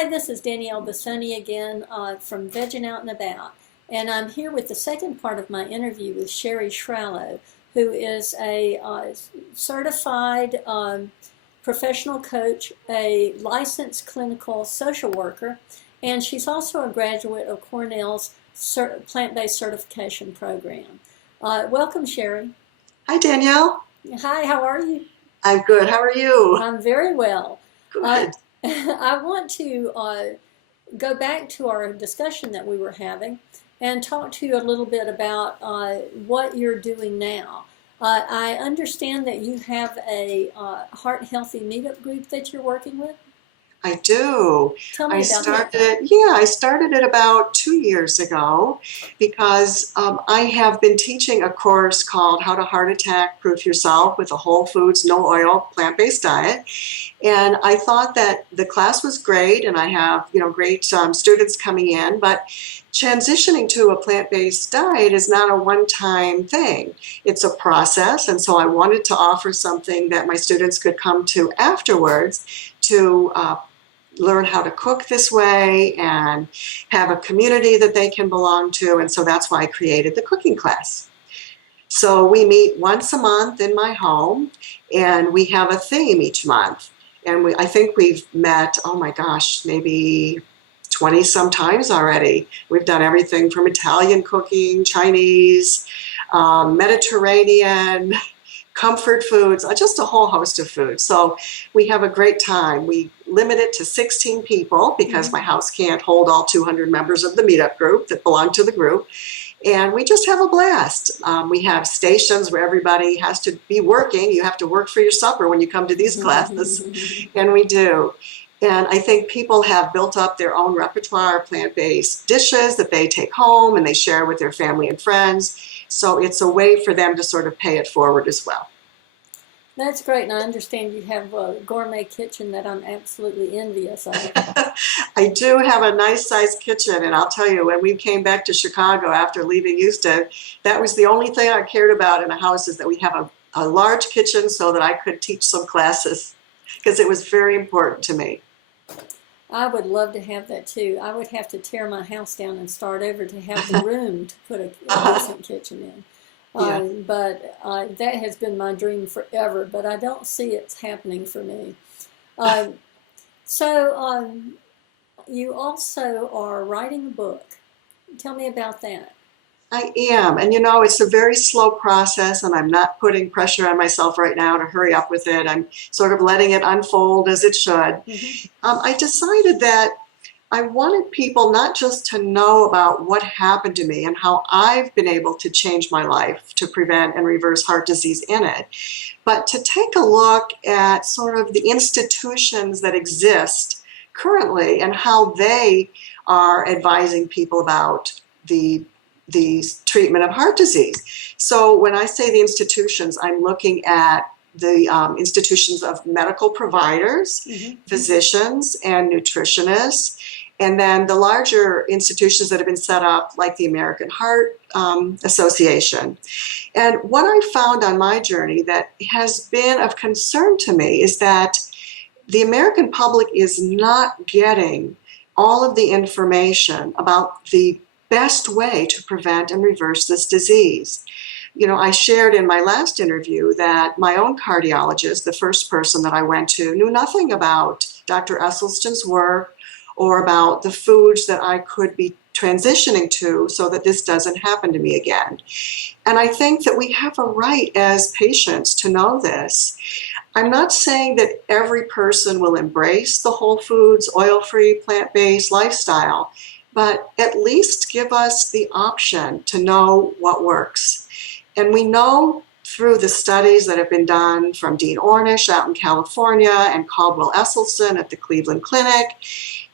Hi, this is Danielle Bassoni again from Veggin Out and About. And I'm here with the second part of my interview with Sherry Shrallo, who is a certified professional coach, a licensed clinical social worker, and she's also a graduate of Cornell's plant-based certification program. Welcome, Sherry. Hi, Danielle. Hi, how are you? I'm good. How are you? I'm very well. Good. I want to go back to our discussion that we were having and talk to you a little bit about what you're doing now. I understand that you have a Heart Healthy Meetup group that you're working with. I do. Tell me about that. I started it about 2 years ago because I have been teaching a course called How to Heart Attack Proof Yourself with a whole foods, no oil, plant-based diet. And I thought that the class was great, and I have, great students coming in, but transitioning to a plant-based diet is not a one-time thing. It's a process, and so I wanted to offer something that my students could come to afterwards to learn how to cook this way and have a community that they can belong to, and so that's why I created the cooking class. So we meet once a month in my home, and we have a theme each month. And I think we've met, oh my gosh, maybe 20 sometimes already. We've done everything from Italian cooking, Chinese, Mediterranean, comfort foods, just a whole host of foods. So we have a great time. We limit it to 16 people because my house can't hold all 200 members of the meetup group that belong to the group. And we just have a blast. We have stations where everybody has to be working. You have to work for your supper when you come to these classes, and we do. And I think people have built up their own repertoire of plant-based dishes that they take home and they share with their family and friends. So it's a way for them to sort of pay it forward as well. That's great, and I understand you have a gourmet kitchen that I'm absolutely envious of. I do have a nice sized kitchen, and I'll tell you, when we came back to Chicago after leaving Houston, that was the only thing I cared about in a house, is that we have a large kitchen so that I could teach some classes, because it was very important to me. I would love to have that too. I would have to tear my house down and start over to have the room to put a decent kitchen in. Yeah. But that has been my dream forever, but I don't see it's happening for me. So you also are writing a book. Tell me about that. I am, and it's a very slow process, and I'm not putting pressure on myself right now to hurry up with it. I'm sort of letting it unfold as it should. I decided that I wanted people not just to know about what happened to me and how I've been able to change my life to prevent and reverse heart disease in it, but to take a look at sort of the institutions that exist currently and how they are advising people about the treatment of heart disease. So when I say the institutions, I'm looking at the institutions of medical providers, physicians, and nutritionists, and then the larger institutions that have been set up, like the American Heart Association. And what I found on my journey that has been of concern to me is that the American public is not getting all of the information about the best way to prevent and reverse this disease. I shared in my last interview that my own cardiologist, the first person that I went to, knew nothing about Dr. Esselstyn's work or about the foods that I could be transitioning to so that this doesn't happen to me again. And I think that we have a right as patients to know this. I'm not saying that every person will embrace the whole foods, oil-free, plant-based lifestyle, but at least give us the option to know what works. And we know through the studies that have been done from Dean Ornish out in California and Caldwell Esselstyn at the Cleveland Clinic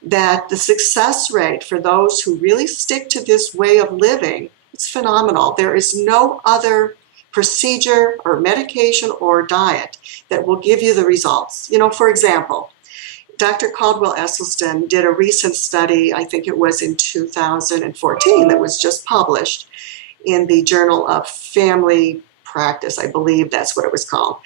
that the success rate for those who really stick to this way of living is phenomenal. There is no other procedure or medication or diet that will give you the results. For example, Dr. Caldwell Esselstyn did a recent study, I think it was in 2014, that was just published in the Journal of Family Practice. I believe that's what it was called.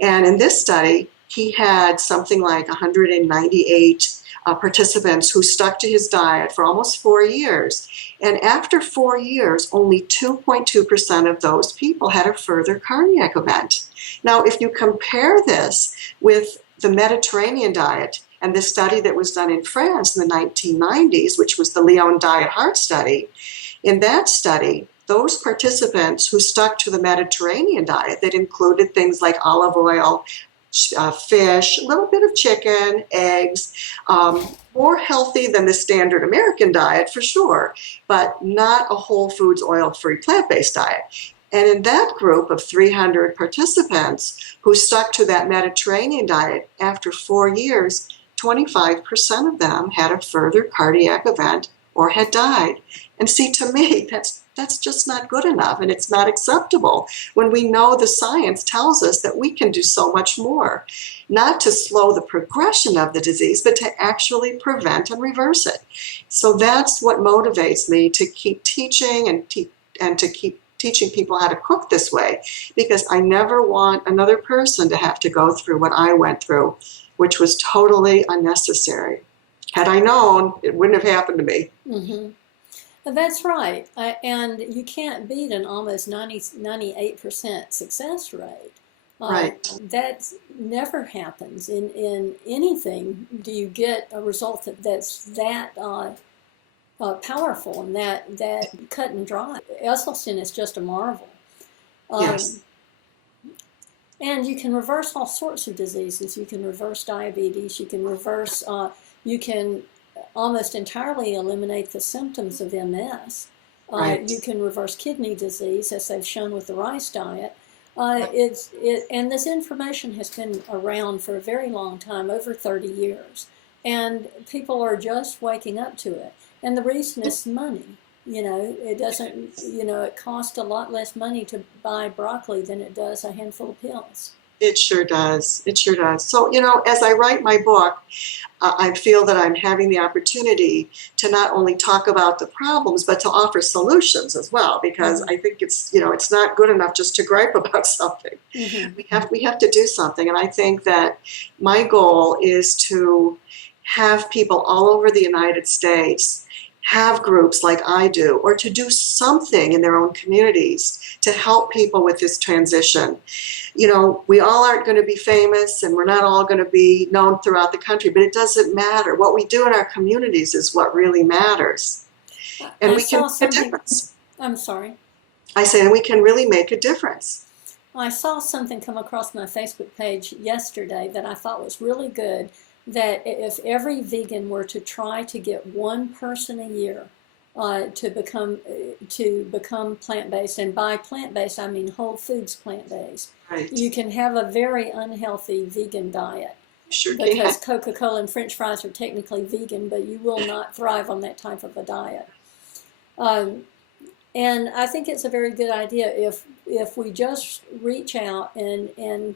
And in this study, he had something like 198 participants who stuck to his diet for almost 4 years. And after 4 years, only 2.2% of those people had a further cardiac event. Now, if you compare this with the Mediterranean diet and the study that was done in France in the 1990s, which was the Lyon Diet Heart Study, in that study, those participants who stuck to the Mediterranean diet that included things like olive oil, fish, a little bit of chicken, eggs, more healthy than the standard American diet for sure, but not a whole foods, oil-free, plant-based diet. And in that group of 300 participants who stuck to that Mediterranean diet, after 4 years, 25% of them had a further cardiac event or had died. And see, to me, that's just not good enough, and it's not acceptable when we know the science tells us that we can do so much more, not to slow the progression of the disease, but to actually prevent and reverse it. So that's what motivates me to keep teaching and to keep teaching people how to cook this way, because I never want another person to have to go through what I went through, which was totally unnecessary. Had I known, it wouldn't have happened to me. Mm-hmm. That's right. And you can't beat an almost 98% success rate. Right. That never happens in anything. Do you get a result that's that powerful and that cut and dry? Esselstyn is just a marvel. Yes. And you can reverse all sorts of diseases. You can reverse diabetes. You can reverse. You can almost entirely eliminate the symptoms of MS. Right. You can reverse kidney disease, as they've shown with the rice diet. And this information has been around for a very long time, over 30 years, and people are just waking up to it. And the reason is money. It doesn't. It costs a lot less money to buy broccoli than it does a handful of pills. It sure does. It sure does. So, as I write my book, I feel that I'm having the opportunity to not only talk about the problems, but to offer solutions as well, because I think it's not good enough just to gripe about something. Mm-hmm. We have to do something. And I think that my goal is to have people all over the United States have groups like I do, or to do something in their own communities to help people with this transition. We all aren't going to be famous, and we're not all going to be known throughout the country, but it doesn't matter. What we do in our communities is what really matters. And we can make a difference. I'm sorry. I say, and we can really make a difference. I saw something come across my Facebook page yesterday that I thought was really good, that if every vegan were to try to get one person a year to become plant-based, and by plant-based I mean whole foods plant-based, right, you can have a very unhealthy vegan diet. Sure can. Because Coca-Cola and French fries are technically vegan, but you will not thrive on that type of a diet. And I think it's a very good idea if we just reach out and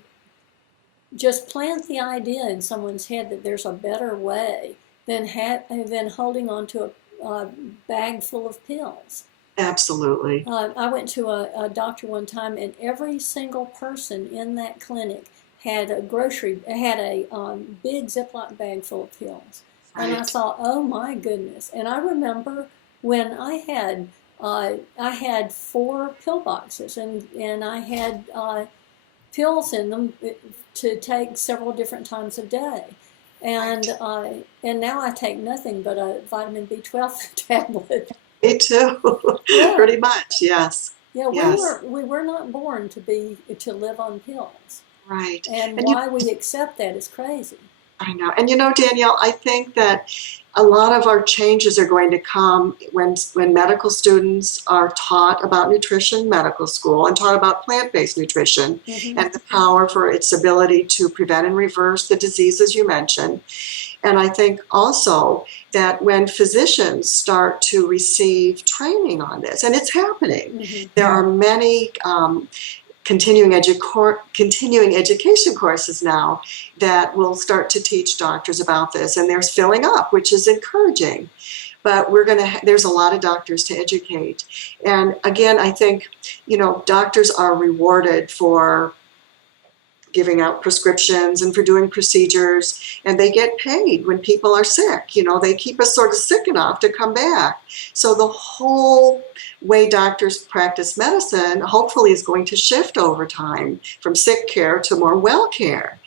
just plant the idea in someone's head that there's a better way than holding on to a bag full of pills. Absolutely. I went to a doctor one time, and every single person in that clinic had a big Ziploc bag full of pills. Right. And I thought, oh my goodness. And I remember when I had 4 pill boxes, and I had pills in them to take several different times a day. And now I take nothing but a vitamin B12 tablet. Me too. Yeah. Pretty much, yes. Yeah, yes. we were not born to live on pills. Right. And why we accept that is crazy. I know. And Danielle, I think that a lot of our changes are going to come when medical students are taught about nutrition in medical school and taught about plant-based nutrition, mm-hmm. and the power for its ability to prevent and reverse the diseases you mentioned. And I think also that when physicians start to receive training on this, and it's happening, mm-hmm. there are many continuing education courses now that will start to teach doctors about this, and they're filling up, which is encouraging. But there's a lot of doctors to educate. And again, I think, doctors are rewarded for giving out prescriptions and for doing procedures, and they get paid when people are sick. You know, they keep us sort of sick enough to come back. So the whole way doctors practice medicine hopefully is going to shift over time from sick care to more well care.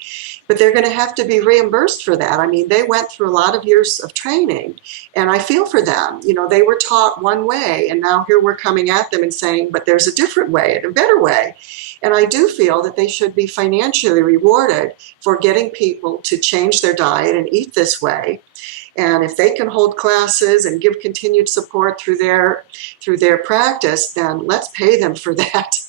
But they're going to have to be reimbursed for that. I mean, they went through a lot of years of training, and I feel for them. You know, they were taught one way, and now here we're coming at them and saying, but there's a different way and a better way. And I do feel that they should be financially rewarded for getting people to change their diet and eat this way. And if they can hold classes and give continued support through their practice, then let's pay them for that.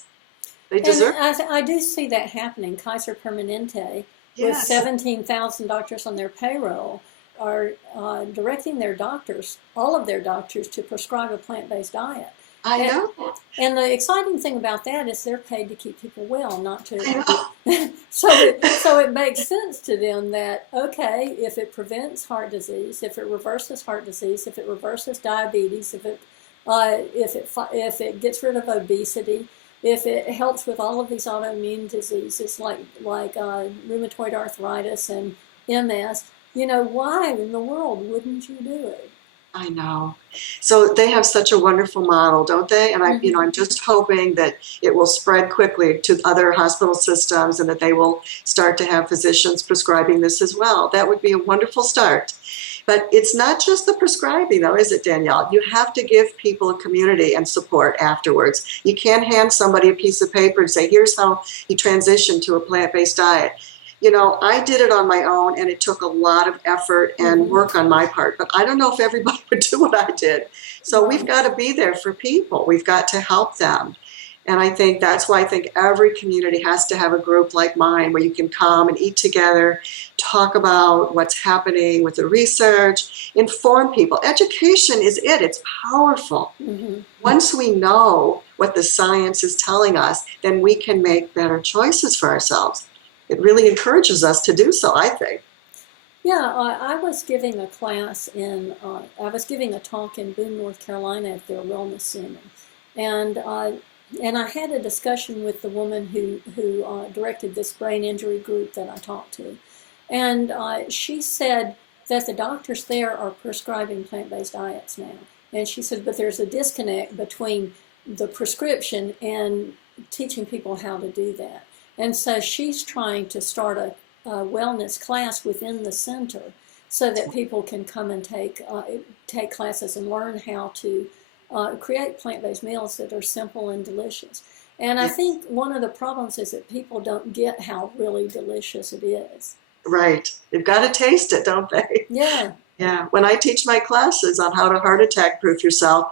They deserve. And I do see that happening. Kaiser Permanente, with Yes. 17,000 doctors on their payroll, are directing their doctors, all of their doctors, to prescribe a plant-based diet. I know. And the exciting thing about that is they're paid to keep people well, not to. I know. So it makes sense to them that, okay, if it prevents heart disease, if it reverses heart disease, if it reverses diabetes, if it gets rid of obesity, if it helps with all of these autoimmune diseases like rheumatoid arthritis and MS, you know, why in the world wouldn't you do it? I know. So they have such a wonderful model, don't they? And I'm just hoping that it will spread quickly to other hospital systems and that they will start to have physicians prescribing this as well. That would be a wonderful start. But it's not just the prescribing, though, is it, Danielle? You have to give people a community and support afterwards. You can't hand somebody a piece of paper and say, here's how you transition to a plant-based diet. You know, I did it on my own, and it took a lot of effort and work on my part. But I don't know if everybody would do what I did. So we've got to be there for people. We've got to help them. And I think that's why I think every community has to have a group like mine where you can come and eat together, talk about what's happening with the research, inform people. Education is it. It's powerful. Once we know what the science is telling us, then we can make better choices for ourselves. It really encourages us to do so, I think. Yeah, I was giving a talk in Boone, North Carolina at their wellness center, and I had a discussion with the woman who directed this brain injury group that I talked to, and she said that the doctors there are prescribing plant-based diets now, and she said, but there's a disconnect between the prescription and teaching people how to do that. And so she's trying to start a wellness class within the center so that people can come and take classes and learn how to create plant-based meals that are simple and delicious. And I think one of the problems is that people don't get how really delicious it is. Right. They've got to taste it, don't they? Yeah. Yeah. When I teach my classes on how to heart attack proof yourself,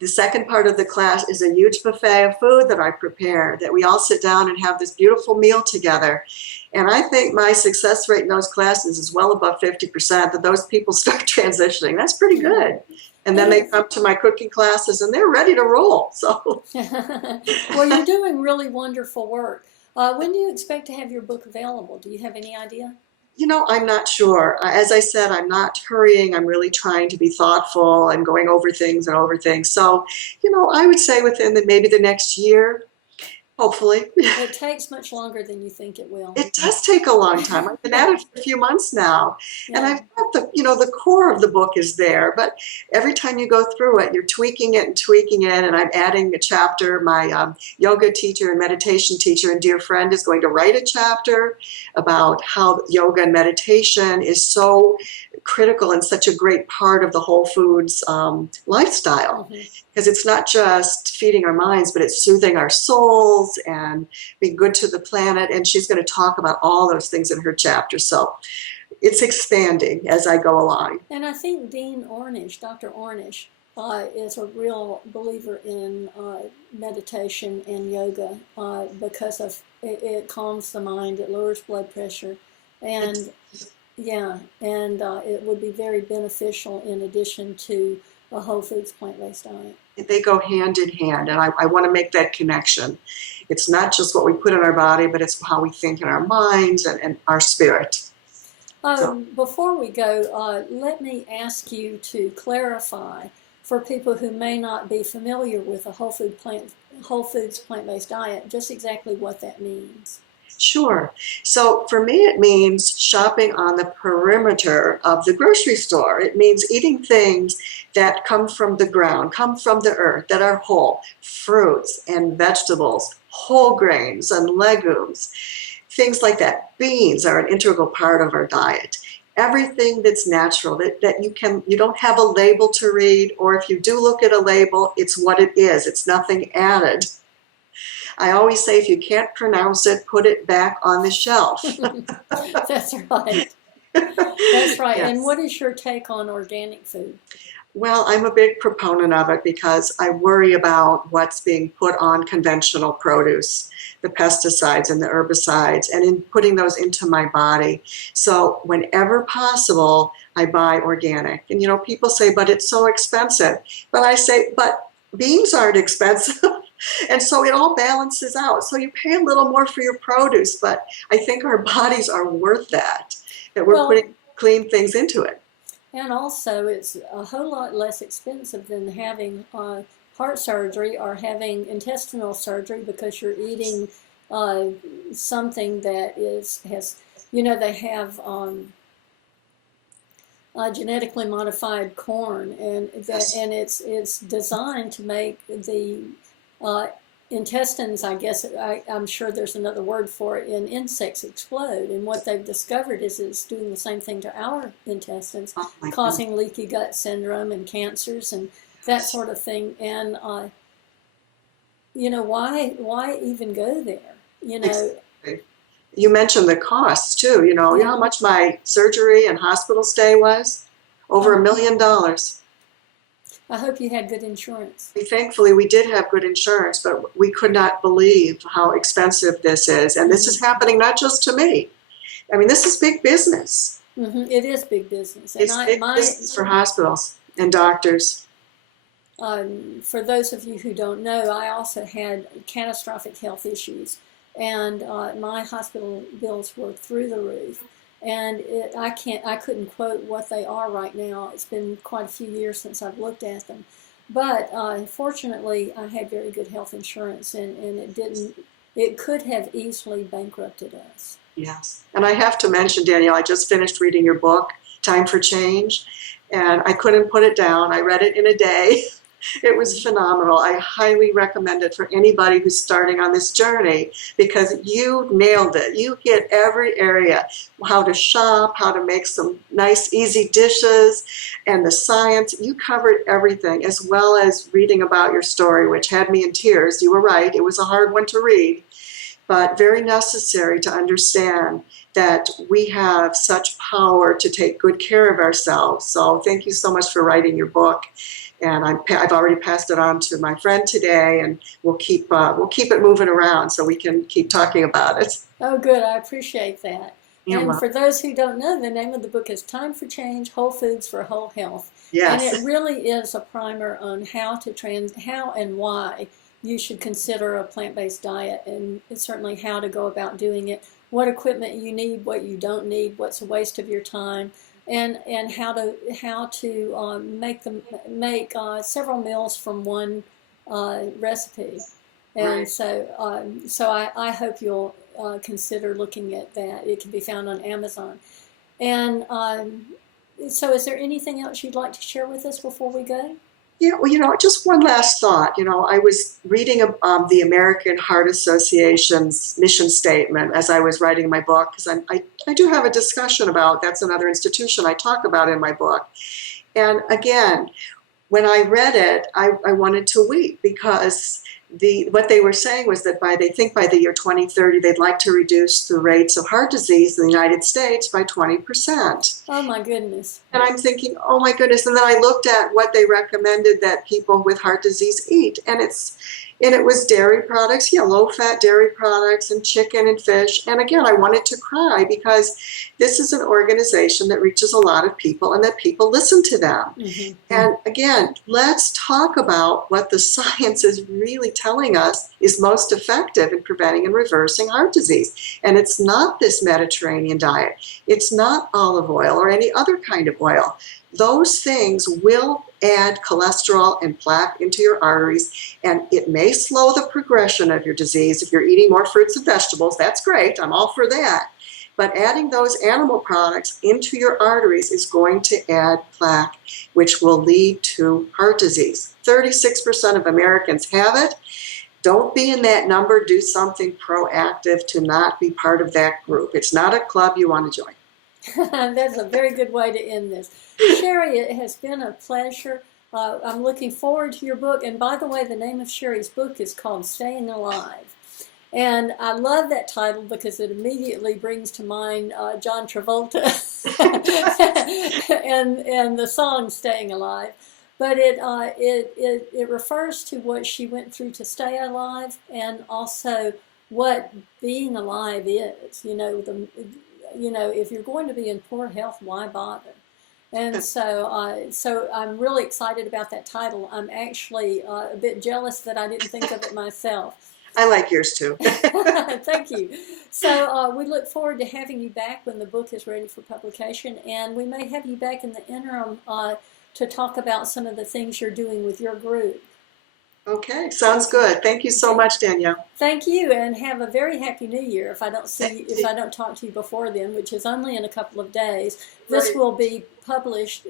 the second part of the class is a huge buffet of food that I prepare, that we all sit down and have this beautiful meal together. And I think my success rate in those classes is well above 50%, that those people start transitioning. That's pretty good. And then they come to my cooking classes and they're ready to roll. So, well, you're doing really wonderful work. When do you expect to have your book available? Do you have any idea? you know, I'm not sure. As I said, I'm not hurrying. I'm really trying to be thoughtful and going over things and over things. So, you know, I would say within maybe the next year, hopefully. It takes much longer than you think it will. It does take a long time. I've been at it for a few months now, and I've got the core of the book is there, but every time you go through it, you're tweaking it, and I'm adding a chapter. My yoga teacher and meditation teacher and dear friend is going to write a chapter about how yoga and meditation is so critical and such a great part of the whole foods lifestyle. Because it's not just feeding our minds, but it's soothing our souls and being good to the planet. And she's going to talk about all those things in her chapter. So it's expanding as I go along. And I think Dr. Ornish, is a real believer in meditation and yoga because of it calms the mind, it lowers blood pressure, and it would be very beneficial in addition to a whole foods plant-based diet. They go hand in hand, and I want to make that connection. It's not just what we put in our body, but it's how we think in our minds and our spirit. Before we go, let me ask you to clarify for people who may not be familiar with a whole foods plant-based diet, just exactly what that means. Sure. So for me, it means shopping on the perimeter of the grocery store. It means eating things that come from the ground, come from the earth, that are whole, fruits and vegetables, whole grains and legumes, things like that. Beans are an integral part of our diet. Everything that's natural, that you don't have a label to read, or if you do look at a label, it's what it is. It's nothing added. I always say if you can't pronounce it, put it back on the shelf. That's right. That's right. Yes. And what is your take on organic food? Well, I'm a big proponent of it because I worry about what's being put on conventional produce, the pesticides and the herbicides, and in putting those into my body. So whenever possible, I buy organic. And people say, but it's so expensive. But I say, but beans aren't expensive. And so it all balances out. So you pay a little more for your produce, but I think our bodies are worth that we're putting clean things into it. And also, it's a whole lot less expensive than having heart surgery or having intestinal surgery, because you're eating something that they have genetically modified corn, and it's designed to make the intestines, I guess, I'm sure there's another word for it, in insects explode. And what they've discovered is it's doing the same thing to our intestines, causing leaky gut syndrome and cancers and that sort of thing. And, why even go there? Exactly. You mentioned the costs too. You know how much my surgery and hospital stay was? Over $1 million. I hope you had good insurance. Thankfully, we did have good insurance, but we could not believe how expensive this is. And this is happening not just to me. I mean, this is big business. Mm-hmm. It is big business. It's big business for hospitals and doctors. For those of you who don't know, I also had catastrophic health issues, and my hospital bills were through the roof. And I couldn't quote what they are right now. It's been quite a few years since I've looked at them. But fortunately, I had very good health insurance, and it could have easily bankrupted us. Yes. And I have to mention, Danielle, I just finished reading your book, Time for Change, and I couldn't put it down. I read it in a day. It was phenomenal. I highly recommend it for anybody who's starting on this journey, because you nailed it. You hit every area: how to shop, how to make some nice, easy dishes, and the science. You covered everything, as well as reading about your story, which had me in tears. You were right. It was a hard one to read, but very necessary to understand that we have such power to take good care of ourselves. So thank you so much for writing your book. And I've already passed it on to my friend today, and we'll keep it moving around so we can keep talking about it. Oh, good. I appreciate that. You're and welcome. For those who don't know, the name of the book is Time for Change: Whole Foods for Whole Health. Yes. And it really is a primer on how and why you should consider a plant-based diet, and certainly how to go about doing it, what equipment you need, what you don't need, what's a waste of your time, and how to make several meals from one recipe. And Right. so I hope you'll consider looking at that. It can be found on Amazon. And so is there anything else you'd like to share with us before we go? Yeah, well, just one last thought. I was reading the American Heart Association's mission statement as I was writing my book, because I do have a discussion about, that's another institution I talk about in my book. And again, when I read it, I wanted to weep, because what they were saying was that by the year 2030, they'd like to reduce the rates of heart disease in the United States by 20%. Oh my goodness. And I'm thinking, oh my goodness. And then I looked at what they recommended that people with heart disease eat. And it was dairy products, low-fat dairy products, and chicken and fish. And again, I wanted to cry, because this is an organization that reaches a lot of people, and that people listen to them. Mm-hmm. And again, let's talk about what the science is really telling us is most effective in preventing and reversing heart disease. And it's not this Mediterranean diet. It's not olive oil or any other kind of oil. Those things will add cholesterol and plaque into your arteries, and it may slow the progression of your disease. If you're eating more fruits and vegetables, that's great. I'm all for that. But adding those animal products into your arteries is going to add plaque, which will lead to heart disease. 36% of Americans have it. Don't be in that number. Do something proactive to not be part of that group. It's not a club you want to join. That's a very good way to end this. Sherry, it has been a pleasure. I'm looking forward to your book. And by the way, the name of Sherry's book is called Staying Alive. And I love that title because it immediately brings to mind John Travolta and the song Staying Alive. But it refers to what she went through to stay alive, and also what being alive is. If you're going to be in poor health, why bother? And so I'm really excited about that title. I'm actually a bit jealous that I didn't think of it myself. I like yours too. Thank you. So we look forward to having you back when the book is ready for publication, and we may have you back in the interim to talk about some of the things you're doing with your group. Okay, sounds good. Thank you so much, Danielle. Thank you, and have a very happy New Year. If I don't talk to you before then, which is only in a couple of days, this will be published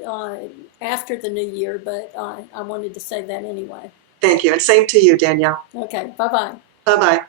after the New Year. But I wanted to say that anyway. Thank you, and same to you, Danielle. Okay, bye-bye. Bye-bye.